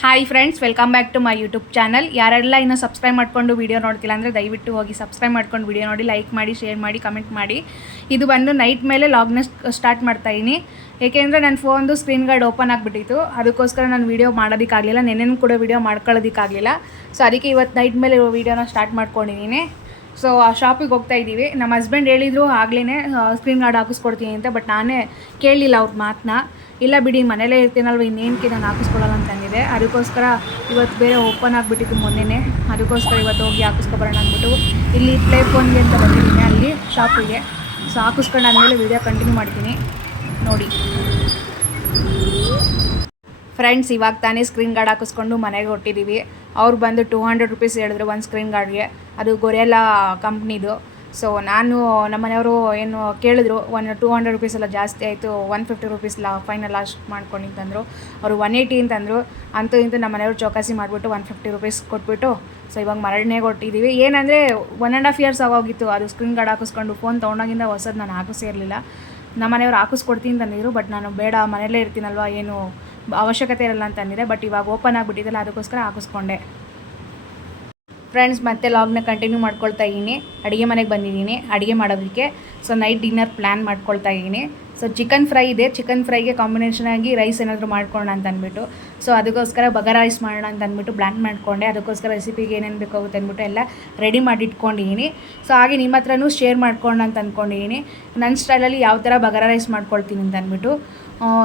Hi friends welcome back to my YouTube channel ಯಾರೆಲ್ಲ ಇನ್ನೂ subscribe ಮಾಡ್ಕೊಂಡು ವೀಡಿಯೋ ನೋಡ್ತಿಲ್ಲ ಅಂದರೆ ದಯವಿಟ್ಟು ಹೋಗಿ ಸಬ್ಸ್ಕ್ರೈಬ್ ಮಾಡ್ಕೊಂಡು ವೀಡಿಯೋ ನೋಡಿ ಲೈಕ್ ಮಾಡಿ ಶೇರ್ ಮಾಡಿ ಕಮೆಂಟ್ ಮಾಡಿ. ಇದು ಬಂದು ನೈಟ್ ಮೇಲೆ ಲಾಗ್ನ ಸ್ಟಾರ್ಟ್ ಮಾಡ್ತಾಯಿನಿ ಏಕೆಂದರೆ ನನ್ನ ಫೋನ್ದು ಸ್ಕ್ರೀನ್ ಗಾರ್ಡ್ ಓಪನ್ ಆಗಿಬಿಟ್ಟಿತ್ತು. ಅದಕ್ಕೋಸ್ಕರ ನಾನು ವೀಡಿಯೋ ಮಾಡೋದಕ್ಕಾಗಲಿಲ್ಲ ನೆನ್ನೆನೂ ಕೂಡ ವೀಡಿಯೋ ಮಾಡ್ಕೊಳ್ಳೋದಕ್ಕಾಗಲಿಲ್ಲ ಸೊ ಅದಕ್ಕೆ ಇವತ್ತು ನೈಟ್ ಮೇಲೆ ವೀಡಿಯೋನ ಸ್ಟಾರ್ಟ್ ಮಾಡ್ಕೊಂಡಿದ್ದೀನಿ. ಸೊ ಆ ಶಾಪಿಗೆ ಹೋಗ್ತಾ ಇದ್ದೀವಿ. ನಮ್ಮ ಹಸ್ಬೆಂಡ್ ಹೇಳಿದ್ರು ಆಗ್ಲೇ ಸ್ಕ್ರೀನ್ ಗಾರ್ಡ್ ಹಾಕಿಸ್ಕೊಡ್ತೀನಿ ಅಂತ ಬಟ್ ನಾನೇ ಕೇಳಲಿಲ್ಲ ಅವ್ರ ಮಾತನ್ನ ಇಲ್ಲ ಬಿಡಿ, ಮನೇಲೇ ಇರ್ತೀನಲ್ವ ಇನ್ನೇನಕ್ಕೆ ನಾನು ಹಾಕಿಸ್ಕೊಳ್ಳಲ್ಲ ಅಂತಂದಿದೆ ಅದಕ್ಕೋಸ್ಕರ ಇವತ್ತು ಬೇರೆ ಓಪನ್ ಆಗಿಬಿಟ್ಟಿತ್ತು ಮೊನ್ನೆನೇ. ಅದಕ್ಕೋಸ್ಕರ ಇವತ್ತು ಹೋಗಿ ಹಾಕಿಸ್ಕೊಬರೋಣ ಅಂದ್ಬಿಟ್ಟು, ಇಲ್ಲಿ ಪ್ಲೇ ಫೋನ್ಗೆ ಅಂತ ಬಂದಿದ್ದೀನಿ, ಅಲ್ಲಿ ಶಾಪಿಗೆ ಸೊ ಹಾಕಿಸ್ಕೊಂಡು ಆದಮೇಲೆ ವೀಡಿಯೋ ಕಂಟಿನ್ಯೂ ಮಾಡ್ತೀನಿ. ನೋಡಿ. ಫ್ರೆಂಡ್ಸ್ ಇವಾಗ ತಾನೇ ಸ್ಕ್ರೀನ್ ಗಾರ್ಡ್ ಹಾಕಿಸ್ಕೊಂಡು ಮನೆಗೆ ಹೊಟ್ಟಿದ್ದೀವಿ ಅವ್ರು ಬಂದು ಟೂ ಹಂಡ್ರೆಡ್ ರುಪೀಸ್ ಹೇಳಿದ್ರು ಒಂದು ಸ್ಕ್ರೀನ್ ಗಾರ್ಡ್ಗೆ ಅದು ಗೊರೆಲ್ಲ ಕಂಪ್ನಿದು ಸೊ ನಾನು ನಮ್ಮ ಮನೆಯವರು ಏನು ಕೇಳಿದ್ರು, ಒನ್ ಟೂ ಹಂಡ್ರೆಡ್ ರುಪೀಸ್ ಎಲ್ಲ ಜಾಸ್ತಿ ಆಯಿತು ಒನ್ ಫಿಫ್ಟಿ ರುಪೀಸ್ ಲಾ ಫೈನಲ್ ಲಾಸ್ಟ್ ಮಾಡ್ಕೊಂಡು ಅಂತಂದರು ಅವರು ಒನ್ ಏಯ್ಟಿ ಅಂತಂದರು ಅಂತೂ ಇಂತೂ ನಮ್ಮ ಮನೆಯವರು ಚೌಕಾಸಿ ಮಾಡಿಬಿಟ್ಟು ಒನ್ ಫಿಫ್ಟಿ ರುಪೀಸ್ ಕೊಟ್ಬಿಟ್ಟು ಸೊ ಇವಾಗ ಮರಳನೇ ಕೊಟ್ಟಿದ್ದೀವಿ ಏನಂದರೆ ಒನ್ ಆ್ಯಂಡ್ ಹಾಫ್ ಇಯರ್ಸ್ ಆಗೋಗಿತ್ತು. ಅದು ಸ್ಕ್ರೀನ್ ಗಾರ್ಡ್ ಹಾಕಿಸ್ಕೊಂಡು ಫೋನ್ ತೊಗೊಂಡಾಗಿಂದ ಹೊಸದು ನಾನು ಹಾಕಿಸೇ ಇರಲಿಲ್ಲ. ನಮ್ಮ ಮನೆಯವ್ರು ಹಾಕಿಸ್ಕೊಡ್ತೀನಿ ಅಂತಂದಿದ್ರು ಬಟ್ ನಾನು ಬೇಡ, ಮನೆಯಲ್ಲೇ ಇರ್ತೀನಲ್ವ, ಏನು ಅವಶ್ಯಕತೆ ಇರಲ್ಲ ಅಂತ ಅಂದಿದೆ ಬಟ್ ಇವಾಗ ಓಪನ್ ಆಗಿಬಿಟ್ಟಿದ್ದಲ್ಲ ಅದಕ್ಕೋಸ್ಕರ ಹಾಕಿಸ್ಕೊಂಡೆ. ಫ್ರೆಂಡ್ಸ್ ಮತ್ತೆ ಲಾಗ್ನ ಕಂಟಿನ್ಯೂ ಮಾಡ್ಕೊಳ್ತಾ ಇದ್ದೀನಿ. ಅಡುಗೆ ಮನೆಗೆ ಬಂದಿದ್ದೀನಿ, ಅಡುಗೆ ಮಾಡೋದಕ್ಕೆ. ಸೊ ನೈಟ್ ಡಿನ್ನರ್ ಪ್ಲ್ಯಾನ್ ಮಾಡ್ಕೊಳ್ತಾ ಇದ್ದೀನಿ. ಸೊ ಚಿಕನ್ ಫ್ರೈ ಇದೆ. ಚಿಕನ್ ಫ್ರೈಗೆ ಕಾಂಬಿನೇಷನ್ ಆಗಿ ರೈಸ್ ಏನಾದರೂ ಮಾಡ್ಕೊಳ್ಳೋಣ ಅಂತ ಅಂದ್ಬಿಟ್ಟು. ಸೊ ಅದಕ್ಕೋಸ್ಕರ ಬಗರ್ ರೈಸ್ ಮಾಡೋಣ ಅಂತ ಅಂದ್ಬಿಟ್ಟು ಪ್ಲ್ಯಾನ್ ಮಾಡ್ಕೊಂಡೆ. ಅದಕ್ಕೋಸ್ಕರ ರೆಸಿಪಿಗೆ ಏನೇನು ಬೇಕಾಗುತ್ತೆ ಅಂದ್ಬಿಟ್ಟು ಎಲ್ಲ ರೆಡಿ ಮಾಡಿ ಇಟ್ಕೊಂಡಿದ್ದೀನಿ ಸೊ ಹಾಗೆ ನಿಮ್ಮ ಹತ್ರನೂ ಶೇರ್ ಮಾಡ್ಕೊಳ್ಳೋಣ ಅಂತ ಅಂದ್ಕೊಂಡಿದ್ದೀನಿ. ನನ್ನ ಸ್ಟೈಲಲ್ಲಿ ಯಾವ ಥರ ಬಗರ ರೈಸ್ ಮಾಡ್ಕೊಳ್ತೀನಿ ಅಂತ ಅಂದ್ಬಿಟ್ಟು.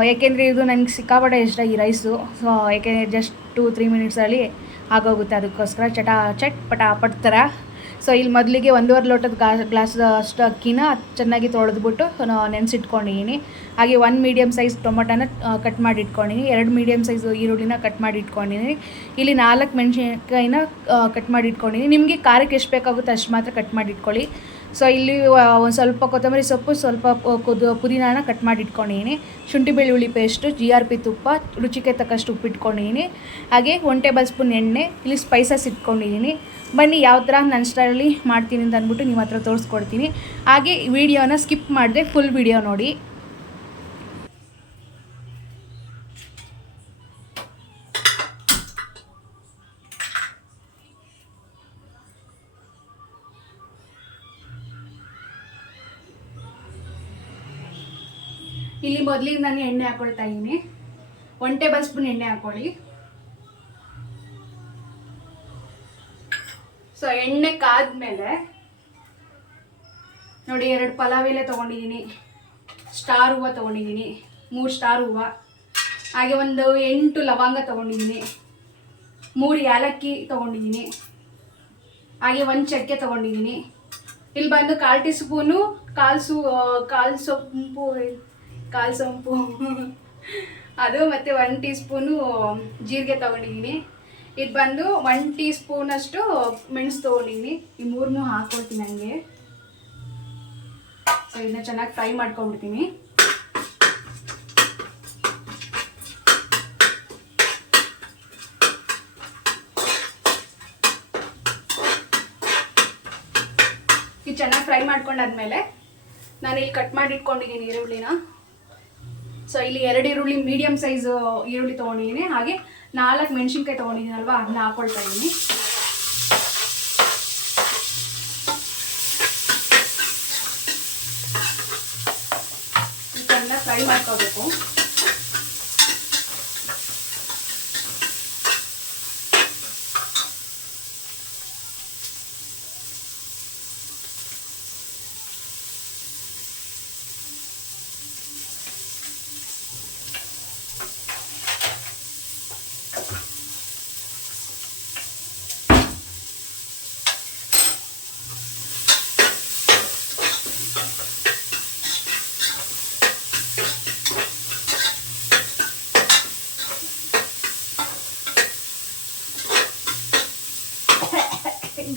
ಏಕೆಂದರೆ ಇದು ನನಗೆ ಸಿಕ್ಕಾಪಟ್ಟೆ ಇಷ್ಟ ಈ ರೈಸು ಸೊ ಏಕೆಂದರೆ ಜಸ್ಟ್ ಟೂ ತ್ರೀ ಮಿನಿಟ್ಸಲ್ಲಿ ಆಗೋಗುತ್ತೆ ಅದಕ್ಕೋಸ್ಕರ ಚಟ, ಚಟ್ ಪಟ ಪಟ್ ಸೊ ಇಲ್ಲಿ ಮೊದಲಿಗೆ ಒಂದೂವರೆ ಲೋಟದ ಗಾ ಗ್ಲಾಸ್ ಅಷ್ಟು ಅಕ್ಕಿನ ಚೆನ್ನಾಗಿ ತೊಳೆದ್ಬಿಟ್ಟು ನೆನೆಸಿಟ್ಕೊಂಡಿದ್ದೀನಿ ಹಾಗೆ ಒನ್ ಮೀಡಿಯಮ್ ಸೈಜ್ ಟೊಮೊಟೊನ ಕಟ್ ಮಾಡಿ ಇಟ್ಕೊಂಡಿದ್ದೀನಿ ಎರಡು ಮೀಡಿಯಮ್ ಸೈಜ್ ಈರುಳ್ಳಿನ ಕಟ್ ಮಾಡಿ ಇಟ್ಕೊಂಡಿದ್ದೀನಿ ಇಲ್ಲಿ ನಾಲ್ಕು ಮೆಣಸಿನ್ಕಾಯಿನ ಕಟ್ ಮಾಡಿ ಇಟ್ಕೊಂಡಿದ್ದೀನಿ ನಿಮಗೆ ಖಾರಕ್ಕೆ ಎಷ್ಟು ಬೇಕಾಗುತ್ತೆ ಅಷ್ಟು ಮಾತ್ರ ಕಟ್ ಮಾಡಿ ಇಟ್ಕೊಳ್ಳಿ ಸೊ ಇಲ್ಲಿ ಒಂದು ಸ್ವಲ್ಪ ಕೊತ್ತಂಬರಿ ಸೊಪ್ಪು, ಸ್ವಲ್ಪ ಕುದು, ಪುದೀನಾನ ಕಟ್ ಮಾಡಿ ಇಟ್ಕೊಂಡಿದ್ದೀನಿ ಶುಂಠಿ ಬೆಳ್ಳುಳ್ಳಿ ಪೇಸ್ಟು ಜಿ ಆರ್ ಪಿ ತುಪ್ಪ, ರುಚಿಗೆ ತಕ್ಕಷ್ಟು ಉಪ್ಪು ಇಟ್ಕೊಂಡಿದ್ದೀನಿ ಹಾಗೆ ಒನ್ ಟೇಬಲ್ ಸ್ಪೂನ್ ಎಣ್ಣೆ, ಇಲ್ಲಿ ಸ್ಪೈಸಸ್ ಇಟ್ಕೊಂಡಿದ್ದೀನಿ ಬನ್ನಿ ಯಾವ ಥರ ನನ್ನ ಸ್ಟೈಲಲ್ಲಿ ಮಾಡ್ತೀನಿ ಅಂತ ಅಂದ್ಬಿಟ್ಟು ನಿಮ್ಮ ಹತ್ರ ತೋರಿಸ್ಕೊಡ್ತೀನಿ. ಹಾಗೆ ವಿಡಿಯೋನ ಸ್ಕಿಪ್ ಮಾಡಿದೆ ಫುಲ್ ವಿಡಿಯೋ ನೋಡಿ. ಇಲ್ಲಿ ಮೊದಲಿಗೆ ನಾನು ಎಣ್ಣೆ ಹಾಕೊಳ್ತಾ ಇದ್ದೀನಿ. ಒನ್ ಟೇಬಲ್ ಸ್ಪೂನ್ ಎಣ್ಣೆ ಹಾಕೊಳ್ಳಿ. ಸೊ ಎಣ್ಣೆ ಕಾದ್ಮೇಲೆ ನೋಡಿ ಎರಡು ಪಲಾವ್ ಎಲೆ ತೊಗೊಂಡಿದ್ದೀನಿ. ಸ್ಟಾರ್ ಹೂವು ತೊಗೊಂಡಿದ್ದೀನಿ. ಮೂರು ಸ್ಟಾರ್ ಹೂವು. ಹಾಗೆ ಒಂದು ಎಂಟು ಲವಂಗ ತೊಗೊಂಡಿದ್ದೀನಿ. ಮೂರು ಏಲಕ್ಕಿ ತೊಗೊಂಡಿದ್ದೀನಿ. ಹಾಗೆ ಒಂದು ಚಕ್ಕೆ ತೊಗೊಂಡಿದ್ದೀನಿ. ಇಲ್ಲಿ ಬಂದು ಕಾಲು ಟೀ ಸ್ಪೂನು ಕಾಲು ಸು ಕಾಲು ಸೊಂಪು ಕಾಲು ಸೊಂಪು. ಅದು ಮತ್ತು ಒನ್ ಟೀ ಸ್ಪೂನು ಜೀರಿಗೆ ತೊಗೊಂಡಿದ್ದೀನಿ. ಇದು ಬಂದು ಒನ್ ಟೀ ಸ್ಪೂನಷ್ಟು ಮೆಣಸು ತೊಗೊಂಡಿದ್ದೀನಿ. ಈ ಮೂರನ್ನೂ ಹಾಕ್ಕೊಡ್ತೀನಿ ನನಗೆ ಸೊ ಇದನ್ನ ಚೆನ್ನಾಗಿ ಫ್ರೈ ಮಾಡ್ಕೊಂಡ್ಬಿಡ್ತೀನಿ. ಇದು ಚೆನ್ನಾಗಿ ಫ್ರೈ ಮಾಡ್ಕೊಂಡಾದ್ಮೇಲೆ ನಾನು ಇಲ್ಲಿ ಕಟ್ ಮಾಡಿ ಇಟ್ಕೊಂಡಿದ್ದೀನಿ ಈರುಳ್ಳಿನ. ಸೊ ಇಲ್ಲಿ ಎರಡು ಈರುಳ್ಳಿ ಮೀಡಿಯಮ್ ಸೈಜ್ ಈರುಳ್ಳಿ ತೊಗೊಂಡಿದ್ದೀನಿ. ಹಾಗೆ ನಾಲ್ಕು ಮೆಣಸಿನ್ಕಾಯಿ ತೊಗೊಂಡಿದ್ದೀನಲ್ವಾ ಅದನ್ನ ಹಾಕೊಳ್ತಾ ಇದ್ದೀನಿ ಫ್ರೈ ಮಾಡ್ಕೋಬೇಕು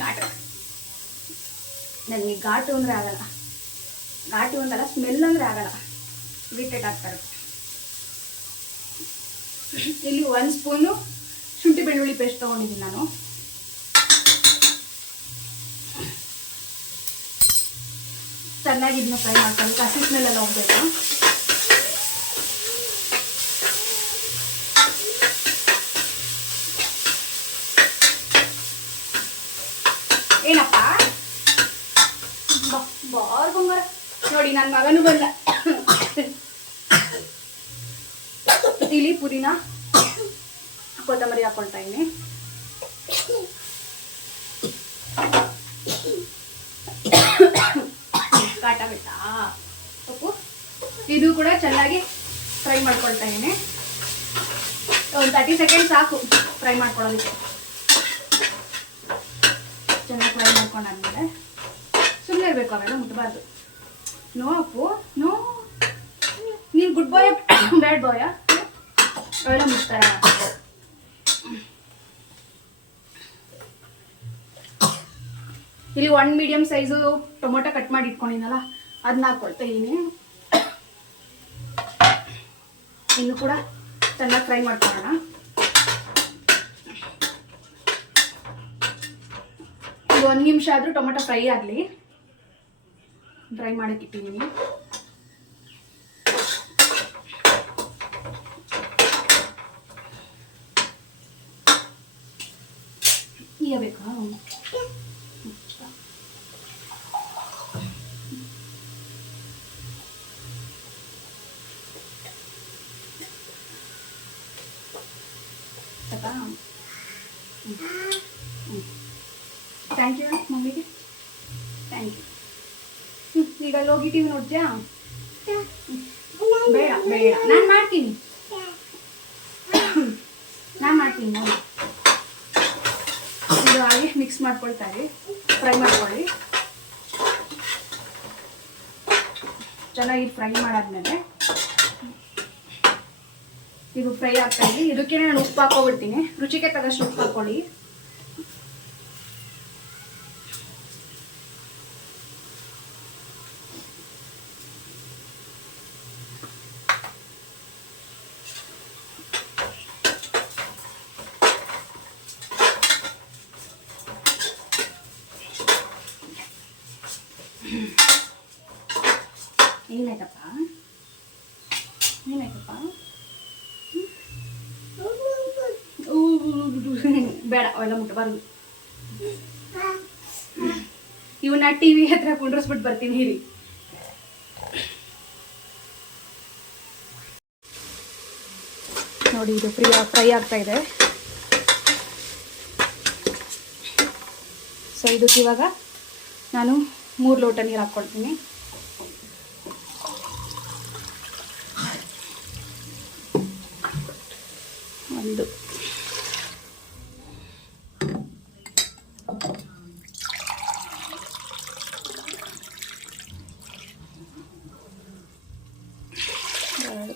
ಘಾಟು ನನಗೆ ಘಾಟು ಅಂದರೆ ಆಗಲ್ಲ. ಘಾಟು ಅಂತಲ್ಲ ಸ್ಮೆಲ್ ಅಂದರೆ ಆಗಲ್ಲ. ಇರಿಟೇಟ್ ಹಾಕ್ತಾರೆ ಇಲ್ಲಿ ಒಂದು ಸ್ಪೂನು ಶುಂಠಿ ಬೆಳ್ಳುಳ್ಳಿ ಪೇಸ್ಟ್ ತೊಗೊಂಡಿದ್ದೀನಿ ನಾನು. ಚೆನ್ನಾಗಿ ಇದನ್ನ ಫ್ರೈ ಮಾಡ್ಕೊಂಡು, ಹಸಿ ಸ್ಮೆಲ್ ಎಲ್ಲ ಹೋಗ್ಬೇಕು ಏನಪ್ಪ ಬಾ- ಬಾರ್ ಬಂಗಾರ. ನೋಡಿ ನನ್ನ ಮಗನು ಬಂದ. ಇಲ್ಲಿ ಪುದೀನ, ಕೊತ್ತಂಬರಿ ಹಾಕೊಳ್ತಾ ಇದ್ದೀನಿ. ಕಾಟ ಬೆಟ್ಟ ಉಪ್ಪು ಇದು ಕೂಡ ಚೆನ್ನಾಗಿ ಫ್ರೈ ಮಾಡ್ಕೊಳ್ತಾ ಇದ್ದೀನಿ. ಒಂದು ತರ್ಟಿ ಸೆಕೆಂಡ್ ಸಾಕು ಫ್ರೈ ಮಾಡ್ಕೊಳ್ಳೋದಕ್ಕೆ. ಚೆನ್ನಾಗಿ ಫ್ರೈ ಮಾಡ್ಕೊಂಡಾದ್ಮೇಲೆ. ಸುಮ್ಮನೆ ಇರಬೇಕು ಅವೆಲ್ಲ ಮುಟ್ಟಬಾರ್ದು ನೋ ಅಪ್ಪು, ನೋ. ನೀನು ಗುಡ್ ಬಾಯ್ ಬ್ಯಾಡ್ ಬಾಯ ಅವೆಲ್ಲ ಮುಟ್ತಾರ ಇಲ್ಲಿ one medium size tomato cut ಮಾಡಿ ಇಟ್ಕೊಂಡಿನಲ್ಲ ಅದನ್ನ ಹಾಕೊಳ್ತಾ ಇನ್ನು ಕೂಡ ಚೆನ್ನಾಗಿ ಫ್ರೈ ಮಾಡ್ಕೊಳ್ಳೋಣ. ಒಂದು ನಿಮಿಷ ಆದರೂ ಟೊಮೊಟೊ ಫ್ರೈ ಆಗಲಿ. ಫ್ರೈ ಮಾಡಕ್ಕೆ ಇಟ್ಟಿದ್ದೀನಿ ಈಗ ಬೇಕಾ ಥ್ಯಾಂಕ್ ಯು ಮಮ್ಮಿಗೆ ಥ್ಯಾಂಕ್ ಯು ಈಗ ಅಲ್ಲಿ ಹೋಗಿ ಟಿವಿ ನೋಡ್ತೀಯಾ ಬೇಡ ಬೇಡ. ನಾನು ಮಾಡ್ತೀನಿ. ನಾನು ಮಾಡ್ತೀನಿ ನೋಡಿ. ಇದು ಹಾಗೆ ಮಿಕ್ಸ್ ಮಾಡ್ಕೊಳ್ತಾರೆ ಫ್ರೈ ಮಾಡ್ಕೊಳ್ಳಿ. ಚೆನ್ನಾಗಿ ಫ್ರೈ ಮಾಡಾದ್ಮೇಲೆ ಇದು ಫ್ರೈ ಆಗ್ತಾ ಇದೆ ಇದಕ್ಕೆ ನಾನು ಉಪ್ಪು ಹಾಕೋಬಿಡ್ತೀನಿ. ರುಚಿಗೆ ತಗಷ್ಟು ಉಪ್ಪು ಹಾಕೊಳ್ಳಿ. ಏನಾಯ್ತಪ್ಪ? ಏನಾಯ್ತಪ್ಪ? ಬೇಡ, ಅವೆಲ್ಲ ಮುಟ್ಟಬಾರ್ದು ಇವನ್ನ ಟಿವಿ ಹತ್ರ ಕುಂಡ್ರಿಸ್ಬಿಟ್ಟು ಬರ್ತೀನಿ, ಹಿರಿ. ನೋಡಿ, ಇದು ಫ್ರೀ ಫ್ರೈ ಆಗ್ತಾ ಇದೆ. ಸೊ ಇದಕ್ಕೆ ಇವಾಗ ನಾನು ಮೂರು ಲೋಟ ನೀರು ಹಾಕ್ಕೊಳ್ತೀನಿ ಒಂದು ಎರಡು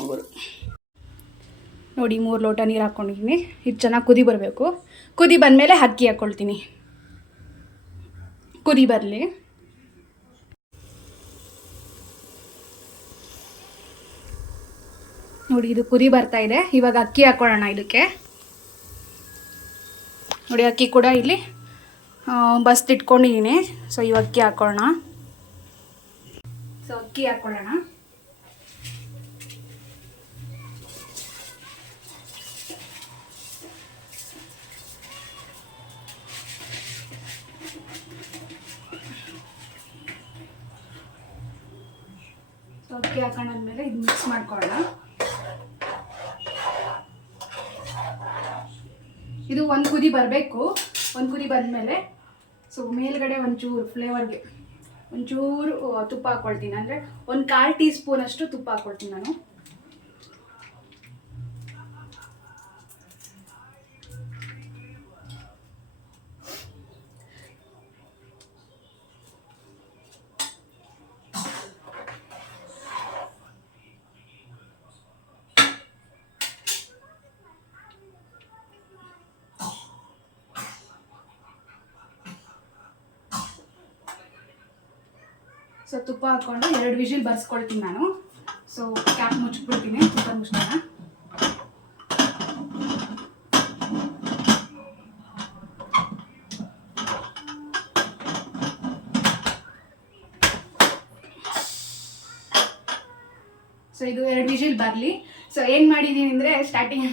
ಮೂರು ನೋಡಿ, ಮೂರು ಲೋಟ ನೀರು ಹಾಕ್ಕೊಂಡಿದ್ದೀನಿ ಇದು ಚೆನ್ನಾಗಿ ಕುದಿ ಬರಬೇಕು. ಕುದಿ ಬಂದಮೇಲೆ ಅಕ್ಕಿ ಹಾಕ್ಕೊಳ್ತೀನಿ ಕುದಿ ಬರಲಿ. ನೋಡಿ, ಇದು ಕುರಿ ಬರ್ತಾ ಇದೆ. ಇವಾಗ ಅಕ್ಕಿ ಹಾಕೊಳ್ಳೋಣ ಇದಕ್ಕೆ. ನೋಡಿ, ಅಕ್ಕಿ ಕೂಡ ಇಲ್ಲಿ ಬಸ್ ಇಟ್ಕೊಂಡಿದ್ದೀನಿ ಸೊ ಇವಾಗ ಅಕ್ಕಿ ಹಾಕೊಳ್ಳೋಣ. ಸೊ ಅಕ್ಕಿ ಹಾಕ್ಕೊಳ್ಳೋಣ ಅಕ್ಕಿ ಹಾಕೊಂಡಾದ್ಮೇಲೆ ಇದು ಮಿಕ್ಸ್ ಮಾಡ್ಕೊಳ್ಳೋಣ. ಇದು ಒಂದು ಕುದಿ ಬರಬೇಕು. ಒಂದು ಕುದಿ ಬಂದಮೇಲೆ ಸೊ ಮೇಲ್ಗಡೆ ಒಂಚೂರು ಫ್ಲೇವರ್ಗೆ ಒಂಚೂರು ತುಪ್ಪ ಹಾಕ್ಕೊಳ್ತೀನಿ ಅಂದರೆ ಒಂದು ಕಾಲು ಟೀ ಸ್ಪೂನಷ್ಟು ತುಪ್ಪ ಹಾಕ್ಕೊಳ್ತೀನಿ ನಾನು. ಸೊ ತುಪ್ಪ ಹಾಕ್ಕೊಂಡು ಎರಡು ವಿಜಿಲ್ ಬರ್ಸ್ಕೊಳ್ತೀನಿ ನಾನು. ಸೊ ಕ್ಯಾಪ್ ಮುಚ್ಚಿಬಿಡ್ತೀನಿ ತುಪ್ಪ ಮುಚ್ಚೋಣ ಸೊ ಇದು ಎರಡು ವಿಜಿಲ್ ಬರಲಿ. ಸೊ ಏನು ಮಾಡಿದ್ದೀನಿ ಅಂದರೆ ಸ್ಟಾರ್ಟಿಂಗ್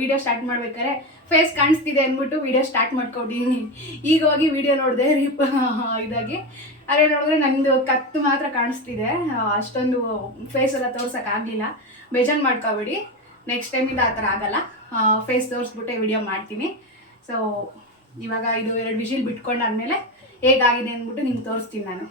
ವಿಡಿಯೋ ಸ್ಟಾರ್ಟ್ ಮಾಡ್ಬೇಕಾದ್ರೆ ಫೇಸ್ ಕಾಣಿಸ್ತಿದೆ ಅಂದ್ಬಿಟ್ಟು ವಿಡಿಯೋ ಸ್ಟಾರ್ಟ್ ಮಾಡ್ಕೊಂಡಿದ್ದೀನಿ ಈಗ ಹೋಗಿ ವಿಡಿಯೋ ನೋಡಿದೆ ರಿಪ್ ಇದಾಗಿ. ಅದೇ ನೋಡಿದ್ರೆ ನಂದು ಕತ್ತು ಮಾತ್ರ ಕಾಣಿಸ್ತಿದೆ. ಅಷ್ಟೊಂದು ಫೇಸ್ ಎಲ್ಲ ತೋರ್ಸೋಕ್ಕಾಗಲಿಲ್ಲ ಬೇಜಾರು ಮಾಡ್ಕೋಬೇಡಿ. ನೆಕ್ಸ್ಟ್ ಟೈಮಿಂದ ಆ ಥರ ಆಗಲ್ಲ. ಫೇಸ್ ತೋರಿಸ್ಬಿಟ್ಟೆ ವಿಡಿಯೋ ಮಾಡ್ತೀನಿ. ಸೊ ಇವಾಗ ಇದು ಎರಡು ವಿಜಿಲ್ ಬಿಟ್ಕೊಂಡಾದ್ಮೇಲೆ ಹೇಗಾಗಿದೆ ಅಂದ್ಬಿಟ್ಟು ನಿಮ್ಗೆ ತೋರಿಸ್ತೀನಿ ನಾನು.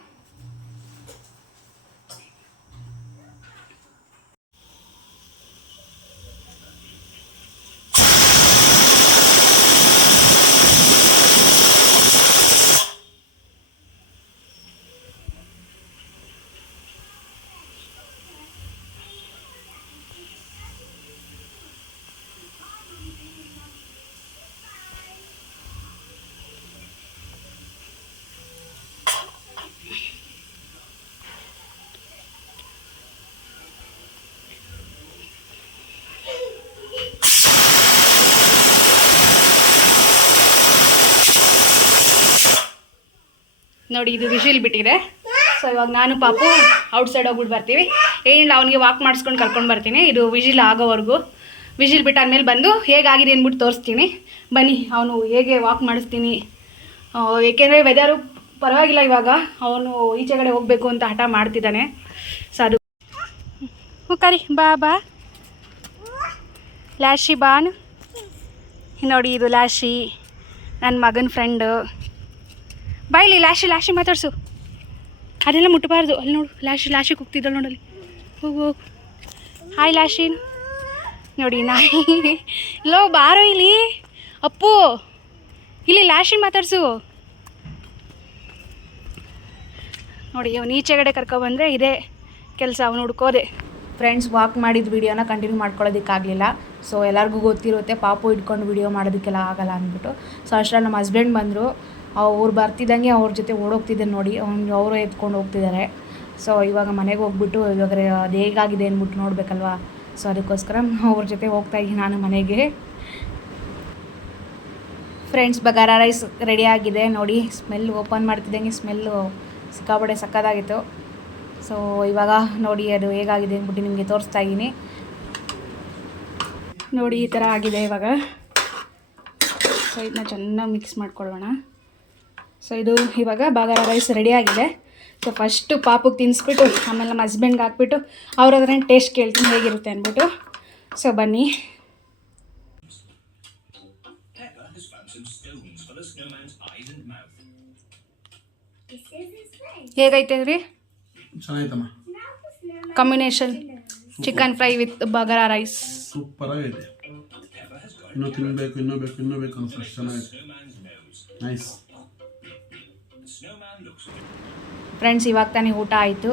ನೋಡಿ, ಇದು ವಿಶಿಲ್ ಬಿಟ್ಟಿದೆ. ಸೊ ಇವಾಗ ನಾನು ಪಾಪು ಔಟ್ಸೈಡ್ ಹೋಗ್ಬಿಟ್ಟು ಬರ್ತೀವಿ. ಏನಿಲ್ಲ ಅವನಿಗೆ ವಾಕ್ ಮಾಡಿಸ್ಕೊಂಡು ಕರ್ಕೊಂಡು ಬರ್ತೀನಿ. ಇದು ವಿಜಿಲ್ ಆಗೋವರೆಗೂ. ವಿಜಿಲ್ ಬಿಟ್ಟಾದ್ಮೇಲೆ ಬಂದು, ಹೇಗಾಗಿದೆ ಅಂದ್ಬಿಟ್ಟು ತೋರಿಸ್ತೀನಿ. ಬನ್ನಿ, ಅವನು ಹೇಗೆ ವಾಕ್ ಮಾಡಿಸ್ತೀನಿ. ಏಕೆಂದರೆ ವೆದರು ಪರವಾಗಿಲ್ಲ ಇವಾಗ. ಅವನು ಈಚೆ ಕಡೆ ಹೋಗಬೇಕು ಅಂತ ಹಠ ಮಾಡ್ತಿದ್ದಾನೆ. ಸೊ ಅದು ಕರಿ ಬಾ ಬಾ. ಲ್ಯಾಶಿ ಬಾನ್. ನೋಡಿ, ಇದು ಲ್ಯಾಶಿ ನನ್ನ ಮಗನ ಫ್ರೆಂಡು ಬಾಯ್ಲಿ, ಲಾಶಿ ಲಾಶಿ ಮಾತಾಡ್ಸು. ಅದೆಲ್ಲ ಮುಟ್ಟಬಾರ್ದು. ಅಲ್ಲಿ ನೋಡು, ಲಾಶಿ ಲಾಶಿ ಕುಗ್ತಿದ್ದಳು ನೋಡಲ್ಲಿ ಹೋಗು ಹೋಗು. Hi Lassie. ನೋಡಿ, ನಾಯಿ. ಲೋ, ಬಾರೋ ಇಲ್ಲಿ. ಅಪ್ಪು. ಇಲ್ಲಿ ಲಾಶಿ ಮಾತಾಡ್ಸು. ನೋಡಿ ಅವ್ನು ಈಚೆಗಡೆ ಕರ್ಕೊಬಂದರೆ ಇದೇ ಕೆಲಸ, ಅವನು ಹುಡ್ಕೋದೆ. ಫ್ರೆಂಡ್ಸ್ ವಾಕ್ ಮಾಡಿದ ವಿಡಿಯೋನ ಕಂಟಿನ್ಯೂ ಮಾಡ್ಕೊಳ್ಳೋದಕ್ಕಾಗಲಿಲ್ಲ. ಸೊ ಎಲ್ಲರಿಗೂ ಗೊತ್ತಿರುತ್ತೆ, ಪಾಪು ಇಟ್ಕೊಂಡು ವಿಡಿಯೋ ಮಾಡೋದಕ್ಕೆಲ್ಲ ಆಗಲ್ಲ ಅಂದ್ಬಿಟ್ಟು. ಸೊ ಅಷ್ಟರಲ್ಲಿ ನಮ್ಮ ಹಸ್ಬೆಂಡ್ ಬಂದರು. ಅವ್ರು ಬರ್ತಿದ್ದಂಗೆ ಅವ್ರ ಜೊತೆ ಓಡೋಗ್ತಿದ್ದೆ ನೋಡಿ, ಅವ್ನು ಅವರು ಎತ್ಕೊಂಡು ಹೋಗ್ತಿದ್ದಾರೆ ಸೊ ಇವಾಗ ಮನೆಗೆ ಹೋಗ್ಬಿಟ್ಟು ಇವಾಗ ಅದು ಹೇಗಾಗಿದೆ ಅಂದ್ಬಿಟ್ಟು ನೋಡಬೇಕಲ್ವಾ? ಸೊ ಅದಕ್ಕೋಸ್ಕರ ಅವ್ರ ಜೊತೆ ಹೋಗ್ತಾ ಇದ್ದೀನಿ ನಾನು ಮನೆಗೆ. ಫ್ರೆಂಡ್ಸ್ ಬಗಾರ ರೈಸ್ ರೆಡಿ ಆಗಿದೆ. ನೋಡಿ ಸ್ಮೆಲ್ ಓಪನ್ ಮಾಡ್ತಿದ್ದಂಗೆ ಸ್ಮೆಲ್ಲು ಸಿಕ್ಕಾಪಟ್ಟೆ ಸಕ್ಕದಾಗಿತ್ತು ಸೊ ಇವಾಗ ನೋಡಿ ಅದು ಹೇಗಾಗಿದೆ ಅಂದ್ಬಿಟ್ಟು ನಿಮಗೆ ತೋರಿಸ್ತಾ ಇದ್ದೀನಿ. ನೋಡಿ, ಈ ಥರ ಆಗಿದೆ ಇವಾಗ. ಸೊ ಇದನ್ನ ಚೆನ್ನಾಗಿ ಮಿಕ್ಸ್ ಮಾಡ್ಕೊಳ್ಳೋಣ ಸೊ ಇದು ಇವಾಗ ಬಾಗಾರ ರೈಸ್ ರೆಡಿ ಆಗಿದೆ. ಸೊ ಫಸ್ಟು ಪಾಪಗೆ ತಿನ್ನಿಸ್ಬಿಟ್ಟು ಆಮೇಲೆ ನಮ್ಮ ಹಸ್ಬೆಂಡ್ಗೆ ಹಾಕ್ಬಿಟ್ಟು ಅವ್ರ ಹತ್ರ ಟೇಸ್ಟ್ ಕೇಳ್ತೀನಿ ಹೇಗಿರುತ್ತೆ ಅಂದ್ಬಿಟ್ಟು. ಸೊ ಬನ್ನಿ. ಹೇಗೈತೆ ರೀ? Combination chicken fry with bagara rice super ಆಗೈತೆ. ಇನ್ನೂ ತಿನ್ನಬೇಕು ಇನ್ನೂ ಬೇಕು ಇನ್ನೂ ಬೇಕು ಅನ್ಸುತ್ತೆ ಚೆನ್ನಾಗಿದೆ ನೈಸ್ ಫ್ರೆಂಡ್ಸ್ ಇವಾಗ ತಾನೇ ಊಟ ಆಯಿತು.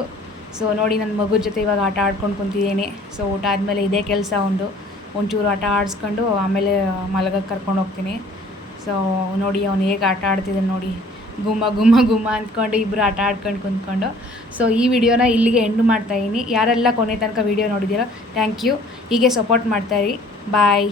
ಸೊ ನೋಡಿ ನನ್ನ ಮಗು ಜೊತೆ ಇವಾಗ ಆಟ ಆಡ್ಕೊಂಡು ಕುಂತಿದ್ದೀನಿ. ಸೊ ಊಟ ಆದಮೇಲೆ ಇದೇ ಕೆಲಸ ಒಂದು ಒಂಚೂರು ಆಟ ಆಡಿಸ್ಕೊಂಡು ಆಮೇಲೆ ಮಲಗಕ್ಕೆ ಕರ್ಕೊಂಡು ಹೋಗ್ತೀನಿ. ಸೊ ನೋಡಿ ಅವನು ಹೇಗೆ ಆಟ ಆಡ್ತಿದ್ದಾನೆ ನೋಡಿ. ಗುಮ್ಮ ಗುಮ್ಮ ಗುಮ್ಮ ಅಂದ್ಕೊಂಡು ಇಬ್ಬರು ಆಟ ಆಡ್ಕೊಂಡು ಕುಂತ್ಕೊಂಡು. ಸೊ ಈ ವಿಡಿಯೋನ ಇಲ್ಲಿಗೆ ಎಂಡು ಮಾಡ್ತಾಯಿದ್ದೀನಿ ಯಾರೆಲ್ಲ ಕೊನೆ ತನಕ ವಿಡಿಯೋ ನೋಡಿದ್ದೀರೋ ಥ್ಯಾಂಕ್ ಯು ಹೀಗೆ ಸಪೋರ್ಟ್ ಮಾಡ್ತಾಯಿರಿ ಬಾಯ್